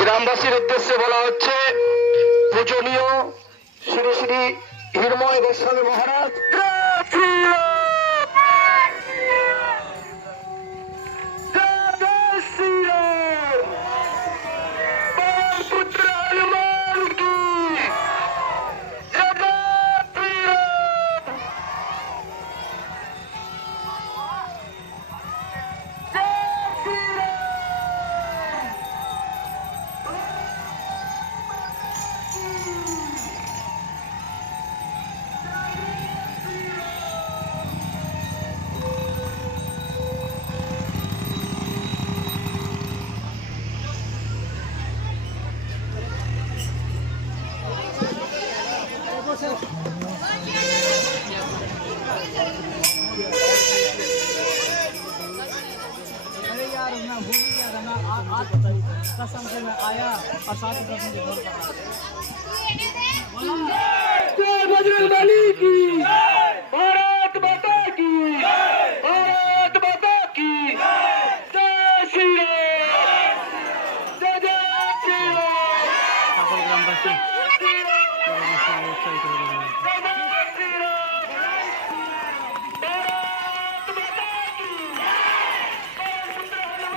গ্রামবাসীর উদ্দেশ্যে বলা হচ্ছে, পূজনীয় শ্রী শ্রী হিরময় গোস্বামী মহারাজ कसम से मैं आया और साथ ही कसम से बोल बजरंगबली की, भारत माता की, भारत माता की, जय श्री राम, जय जय श्री राम। সকল গ্রামবাসী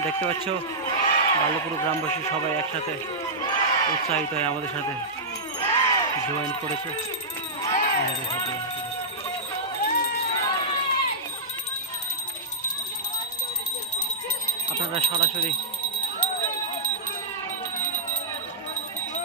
দেখতে পাচ্ছ বাল্যপুর গ্রামবাসী সবাই একসাথে উৎসাহিত হয়ে আমাদের সাথে জয়েন করেছে। আপনারা সরাসরি